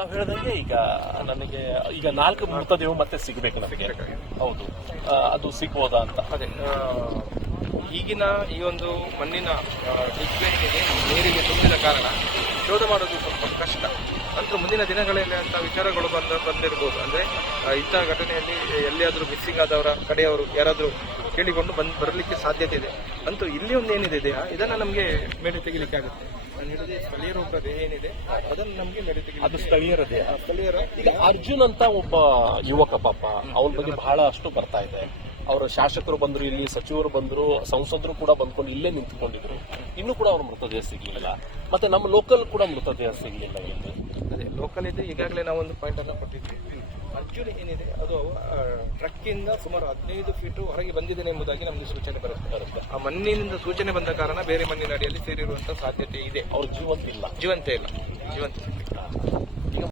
ತಾವು ಹೇಳಿದಂಗೆ ಈಗ ನನಗೆ ಈಗ ನಾಲ್ಕು ಮೃತದೇಹ ಮತ್ತೆ ಸಿಗಬೇಕು ನಮಗೆ. ಹೌದು. ಅದು ಸಿಗ್ಬೋದಾ ಅಂತ. ಅದೇ ಈಗಿನ ಈ ಒಂದು ಮಣ್ಣಿನ ಡಿಸ್ಪ್ಲೇಗೆ ನೀರಿಗೆ ತುಂಬಿದ ಕಾರಣ ಶೋಧ ಮಾಡೋದು ಸ್ವಲ್ಪ ಕಷ್ಟ. ನಂತರ ಮುಂದಿನ ದಿನಗಳಲ್ಲಿ ಅಂತ ವಿಚಾರಗಳು ಬಂದ ಬಂದಿರಬಹುದು ಅಂದ್ರೆ ಇಂಥ ಘಟನೆಯಲ್ಲಿ ಎಲ್ಲಿಯಾದ್ರೂ ಮಿಸ್ಸಿಂಗ್ ಆದವರ ಕಡೆಯವರು ಯಾರಾದ್ರೂ ಕೇಳಿಕೊಂಡು ಬಂದ್ ಬರಲಿಕ್ಕೆ ಸಾಧ್ಯತೆ ಇದೆ. ಅಂತೂ ಇಲ್ಲಿ ಒಂದು ಏನಿದೆ ಇದೆಯಾ? ಇದನ್ನ ನಮಗೆ ಮೇಲೆ ತೆಗಿಲಿಕ್ಕೆ ಆಗುತ್ತೆ. ನಾನು ಹೇಳಿದೆ ಸ್ಥಳೀಯರೊಬ್ಬರ ದೇಹ ಏನಿದೆ ಅದನ್ನು ನಮಗೆ ಮೇಲೆ ಅದು ತೆಗಿಲಿಕ್ಕೆ ಸ್ಥಳೀಯರ ದೇಹ ಆ, ಸ್ಥಳೀಯರ ಈಗ ಅರ್ಜುನ್ ಅಂತ ಒಬ್ಬ ಯುವಕ ಪಾಪ ಅವ್ರ ಬಗ್ಗೆ ಬಹಳಷ್ಟು ಬರ್ತಾ ಇದೆ. ಅವರ ಶಾಸಕರು ಬಂದ್ರು ಇಲ್ಲಿ ಸಚಿವರು ಬಂದ್ರು ಸಂಸದರು ಕೂಡ ಬಂದ್ಕೊಂಡು ಇಲ್ಲೇ ನಿಂತ್ಕೊಂಡಿದ್ರು. ಇನ್ನೂ ಕೂಡ ಅವ್ರ ಮೃತದೇಹ ಸಿಗ್ಲಿಲ್ಲ. ಮತ್ತೆ ನಮ್ಮ ಲೋಕಲ್ ಕೂಡ ಮೃತದೇಹ ಸಿಗ್ಲಿಲ್ಲ ಇಲ್ಲಿ. ಅದೇ ಲೋಕಲ್ ಇದ್ದು ಈಗಾಗಲೇ ನಾವು ಒಂದು ಪಾಯಿಂಟ್ ಅನ್ನ ಕೊಟ್ಟಿದ್ವಿ. ಅರ್ಜುನ್ ಏನಿದೆ ಅದು ಟ್ರಕ್ ಇಂದ ಸುಮಾರು ಹದಿನೈದು ಫೀಟ್ ಹೊರಗೆ ಬಂದಿದ್ದೇನೆ ಎಂಬುದಾಗಿ ನಮಗೆ ಸೂಚನೆ ಬರುತ್ತೆ. ಬರುತ್ತೆ. ಆ ಮಣ್ಣಿನಿಂದ ಸೂಚನೆ ಬಂದ ಕಾರಣ ಬೇರೆ ಮಣ್ಣಿನ ಅಡಿಯಲ್ಲಿ ಸೇರಿರುವಂತಹ ಸಾಧ್ಯತೆ ಇದೆ. ಅವ್ರ ಜೀವಂತ ಇಲ್ಲ. ಜೀವಂತ ಇಲ್ಲ. ಜೀವಂತ